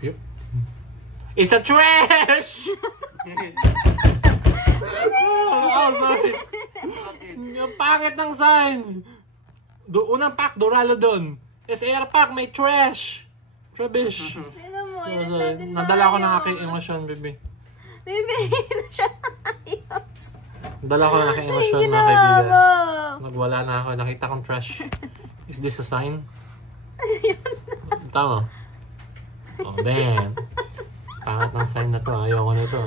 Yep. It's a trash! Oh, sorry. Yung pangit ng sign. Unang pack, Duraludon. SAR pack, may trash. Rubbish. Nadala ko ng aking emosyon, baby. Baby, na siya ayos. Nadala ko ng aking emosyon, mga kaibigan. Nagwala na ako. Nakita kong trash. Is this a sign? Tama. Oh, damn. Pangat ng sign na to. Ayoko na ito.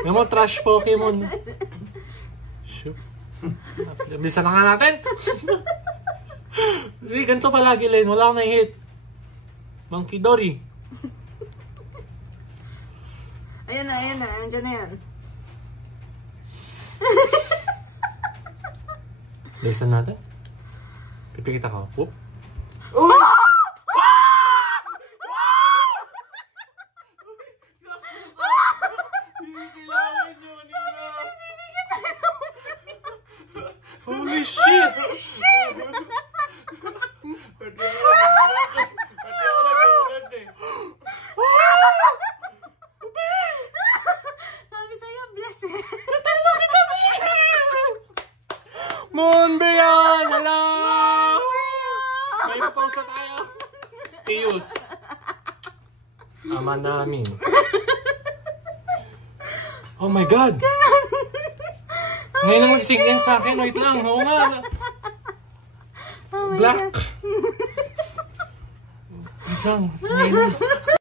May mga trash Pokemon. Shoot. Bisa na nga natin. Sige, ganito palagi, Len. Wala akong na-hit. Monkey Dory. Ayan na. Andiyan na yan. Bilisan natin. Pipikit ako. Whoop. Holy shit! Sabi sa'yo, bless eh. Moonbeon! Hello! May post na tayo. Pius. Ama namin. Oh my God! Ngayon lang mag-sing in sa akin. Wait lang. Oo nga. Oh my Black. God. Wait lang. Ngayon lang.